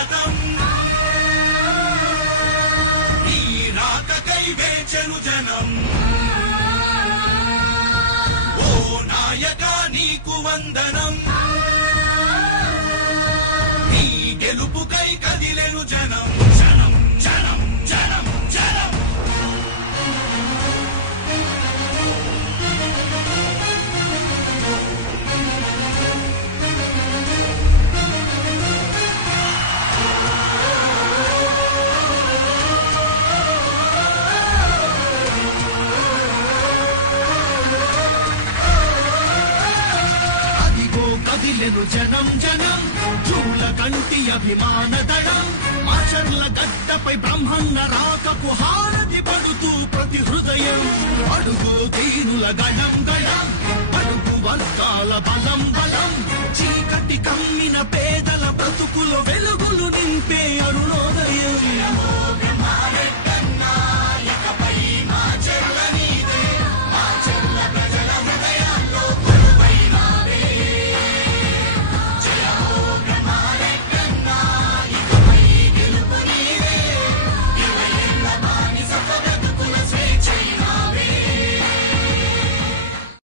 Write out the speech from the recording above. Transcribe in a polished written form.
స్వాగతం నీ రాకకై వేచెను జనం ఓ నాయకా నీకు వందనం నీ గెలుపుకై కదిలెను జనం జనం జనం జనం జనం కదిలెను జనం జనం చూల కంటి అభిమాన దళం మాచర్ల గడ్డపై బ్రహ్మన్న రాకకు హారతి పడుతూ ప్రతి హృదయం అడుగు దీనుల గళం గళం అడుగు వర్గాల బలం బలం చీకటి కమ్మిన